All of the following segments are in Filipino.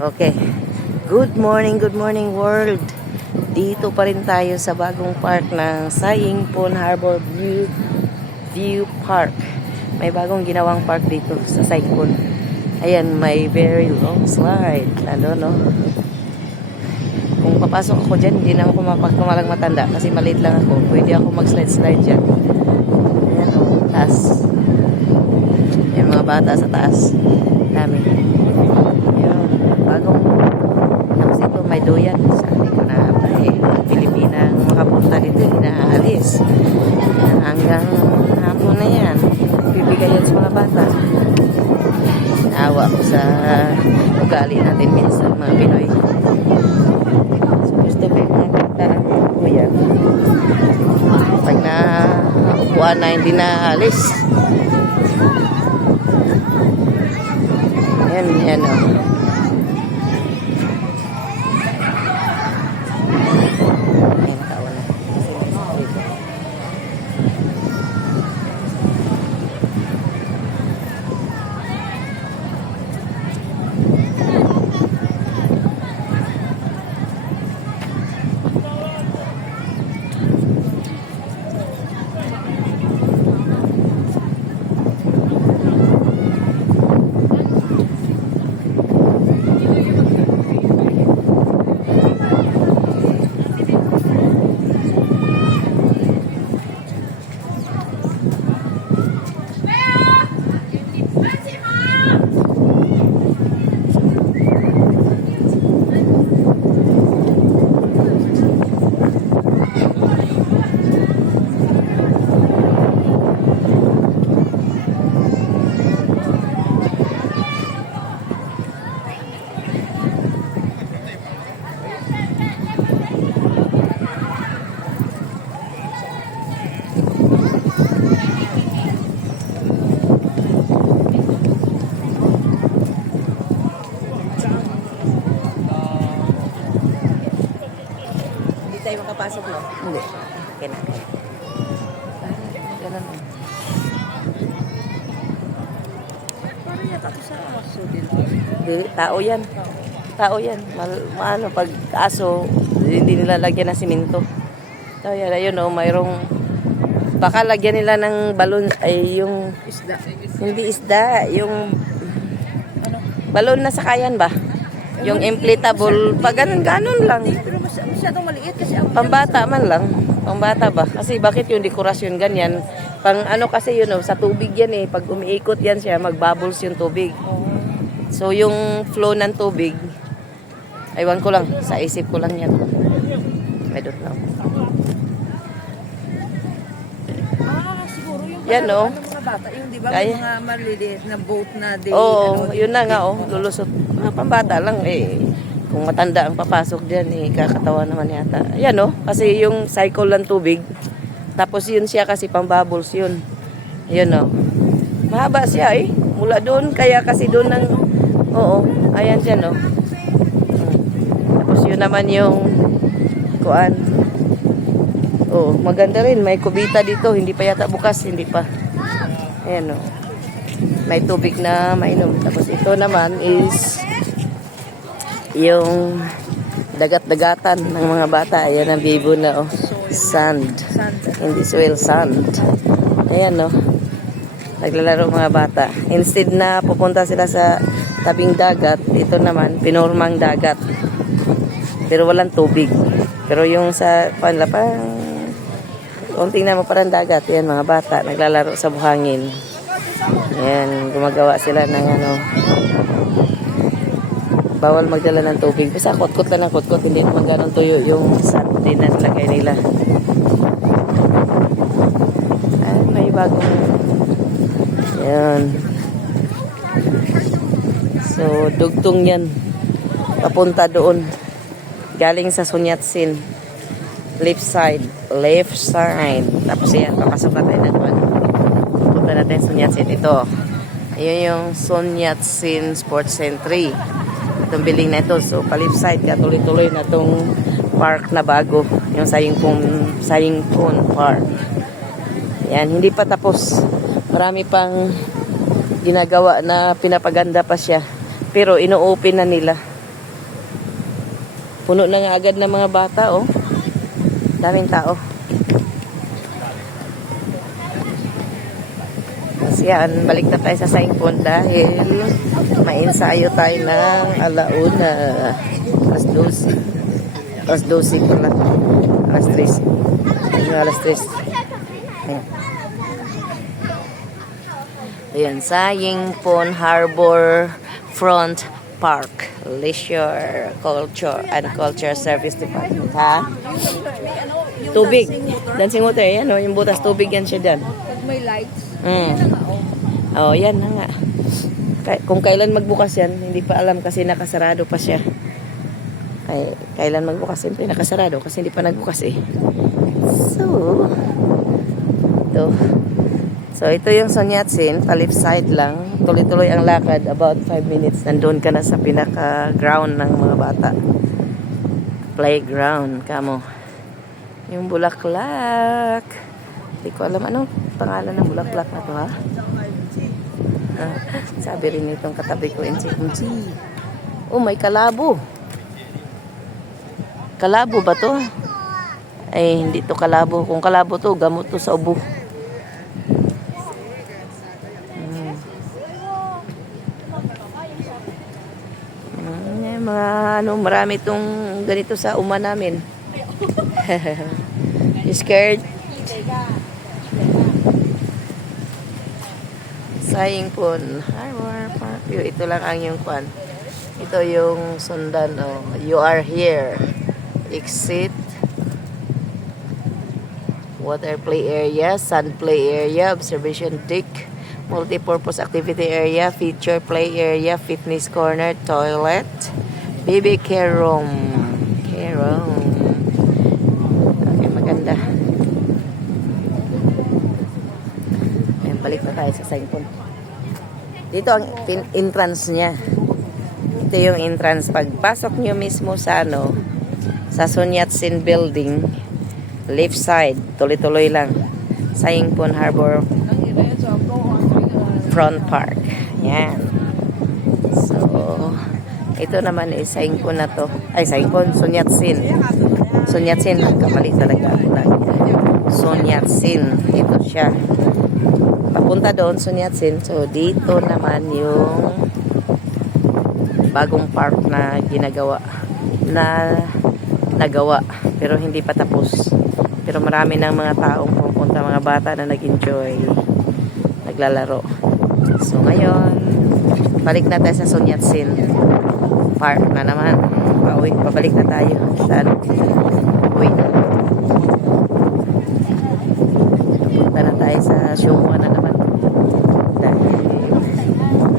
Okay. Good morning world. Dito pa rin tayo sa bagong park ng Saingpon Harbor View Park. May bagong ginawang park dito sa Saingpon. Ayan, may very long slide. Ano, no? Kung papasok ako dyan, hindi na ako mapagkamalang matanda kasi maliit lang ako. Pwede ako mag-slide dyan. Ayan, o. Taas. Ayan, mga bata sa taas. Dami. Ayan, bagong tapos ito may doyan. Sabi ko na Pilipinang makapunta dito, inaalis. Hanggang hapon na yan. Bibigay yan sa mga bata. Awa ko sa ugali natin minsan mga Pinoy. So gusto ko yung mga bata ko yan. Pag na upuan na hindi naalis. Yan o. Tayo makapasok, no? Hindi. Okay na. Ganun. Parang yata ito sa aso din. Tao yan. Tao yan. Pag aso, hindi nila lagyan ng simento. So, yan. Ayun, no? Mayroong baka lagyan nila ng balon ay yung isda. Hindi isda. Yung ano? Balon na sakayan ba? Yung inflatable. Pag ganun lang. Pero masyadong maliit kasi ang pambata man lang. Pambata ba? Kasi bakit yung dekorasyon ganyan? Pang ano kasi yun, sa tubig yan eh. Pag umiikot yan siya, magbubbles yung tubig. So yung flow ng tubig, aywan ko lang, sa isip ko lang yan. I don't know. Siguro yung yan o. Mga bata, yung di ba may mga maliliit na boat na day. Oo, yun na nga lulusot. Mga pambata lang eh. Kung matanda ang papasok dyan, kakatawa naman yata. Yan kasi yung cycle ng tubig. Tapos yun siya kasi pambubbles yun. Yan mahaba siya mula doon, kaya kasi doon ng, ayan siya Tapos yun naman yung, kuan. Maganda rin, may kubita dito, hindi pa yata bukas, hindi pa. Ayan may tubig na mainom. Tapos ito naman is, yung dagat-dagatan ng mga bata. Ayan ang bibo na sand. Hindi soil, sand. Ayan naglalaro mga bata. Instead na pupunta sila sa tabing dagat, ito naman pinormang dagat. Pero walang tubig. Pero yung sa panlapang konting naman parang dagat. Ayan mga bata naglalaro sa buhangin. Ayan, gumagawa sila ng bawal magdala ng tubig. Basta kot-kot lang ng kot-kot. Hindi naman ganun tuyo yung sand din na nilagay nila. Ay, may bagong yan. So, dugtong yan. Papunta doon. Galing sa Sunyatsin. Left side. Tapos yan, papasok natin na doon. Papunta natin Sunyatsin. Ito. Ayun yung Sunyatsin Sports Century. Itong building na ito. So, pa-left side ka, tuloy-tuloy na itong park na bago. Yung Saingpon Park. Yan, hindi pa tapos. Marami pang ginagawa na pinapaganda pa siya. Pero ino-open na nila. Puno na nga agad ng mga bata, oh. Daming tao. Kasi yan, balik na tayo sa Saingpon dahil mainsayo tayo ng alauna. Alas 12. Alas 12 pala. Alas 3. Ayun, alas 3. Ayan. Ayan, Saingpon Harbor Front Park, Leisure, Culture and Culture Service Department. Ha? Tubig. Dancing water. Yan, oh, yung butas tubig yan siya dyan. Pag may lights. Oh, yan na nga. Kung kailan magbukas yan, hindi pa alam kasi nakasarado pa siya. Kailan magbukas, siyempre nakasarado kasi hindi pa nagbukas eh. So, ito yung Son Yat-sen, pa-left side lang. Tuloy-tuloy ang lakad, about 5 minutes. Nandun ka na sa pinaka-ground ng mga bata. Playground, kamo. Yung bulaklak. Hindi ko alam anong pangalan ng bulaklak na to, ha? Sabi rin itong katabi ko, NC. Oh, may kalabo. Kalabo ba to? Ay, hindi to kalabo. Kung kalabo to, gamot to sa ubo. Mga ano, marami itong ganito sa uma namin. You scared? Saingpon Harbor Park. Ito lang ang yung kwan. Ito yung sundan. Oh. You are here. Exit. Water play area, sun play area, observation deck, multi-purpose activity area, feature play area, fitness corner, toilet, baby care room. Care room. Okay, maganda. Ayan, balik na tayo sa Saingpon. Dito ang entrance niya. Ito yung entrance. Pagpasok nyo mismo sa ano, sa Son Yat-sen building, left side, tuloy-tuloy lang. Saingpon Harbor Front Park. Yan. So, ito naman is Saingpon na to. Ay, Saingpon, Son Yat-sen. Son Yat-sen, nagkamali talaga ako lagi. Son Yat-sen. Ito siya. Papunta doon, Son Yat-sen. So, dito naman yung bagong park na ginagawa. Nagawa. Pero hindi pa tapos. Pero marami ng mga taong pupunta, mga bata na nag-enjoy, naglalaro. So ngayon, balik na tayo sa Son Yat-sen Park na naman. Pabalik na tayo. Saan? Uwi. Punta na tayo sa Shomwa na naman. Dahil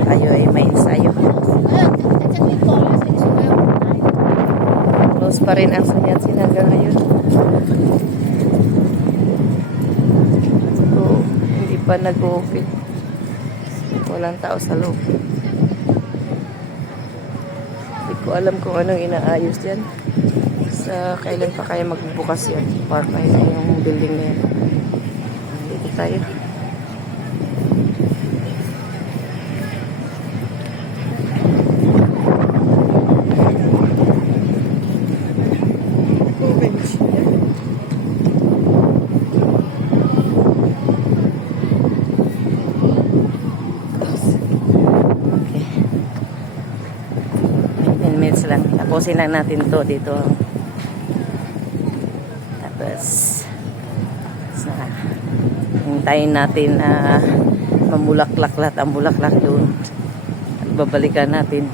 tayo ay may ensayo. Close pa rin ang Son Yat-sen hanggang ngayon. Hindi pa nag-open. Walang tao sa loob. Hindi ko alam kung anong inaayos dyan. Sa kailan pa kaya magbubukas yan. Park na yun yung building na yan. Dito tayo. Lang. Tapusin lang natin to dito. Tapos hintayin natin na mamulaklak lahat ang bulaklak doon. At babalikan natin.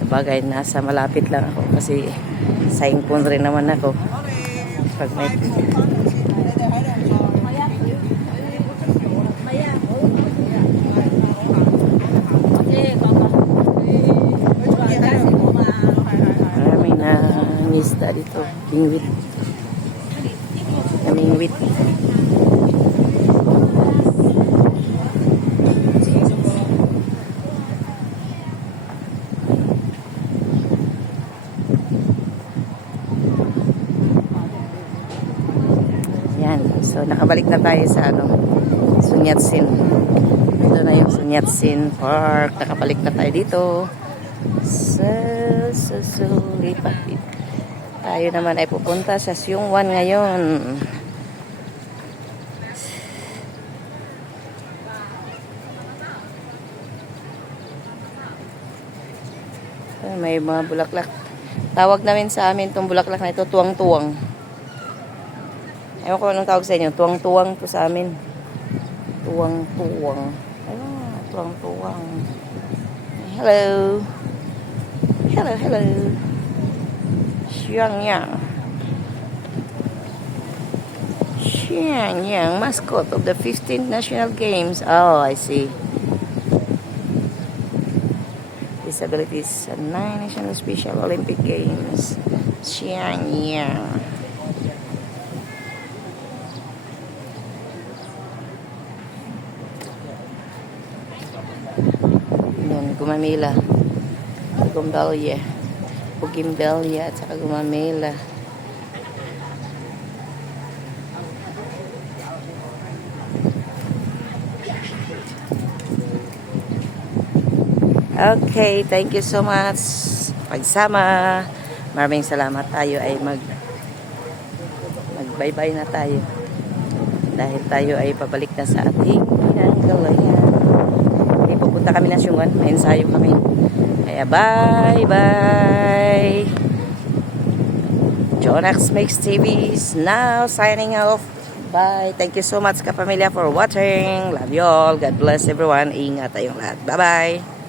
Sa bagay, nasa malapit lang ako kasi Saingpon rin naman ako. Pag may isda dito, bingwit. Namingwit. Yan. So, nakabalik na tayo sa ano, Son Yat-sen. Ito na yung Son Yat-sen Park. Nakabalik na tayo dito. Lipat. Tayo naman ay pupunta sa Seung-Wan ngayon. May mga bulaklak. Tawag namin sa amin itong bulaklak na ito, tuwang-tuwang. Ewan ko anong tawag sa inyo. Tuwang-tuwang to sa amin. Tuwang-tuwang. Ayun, tuwang-tuwang. Hello. Hello, hello. Xiangyang. Xiangyang, mascot of the 15th National Games. Oh, I see. Disabilities and 9 National Special Olympic Games. Xiangyang. Yan, Gumamela. Gumbalya. Bugimbalya at saka Gumamela. Okay, thank you so much. Pagsama. Maraming salamat. Tayo ay mag-bye-bye na tayo. Dahil tayo ay pabalik na sa ating pinanggalayan. Okay, pupunta kami ng Seung-Wan. May ensayo kami. Kaya bye-bye. Jonax Makes TV is now signing off. Bye. Thank you so much, kapamilya, for watching. Love you all. God bless everyone. Ingat tayong lahat. Bye-bye.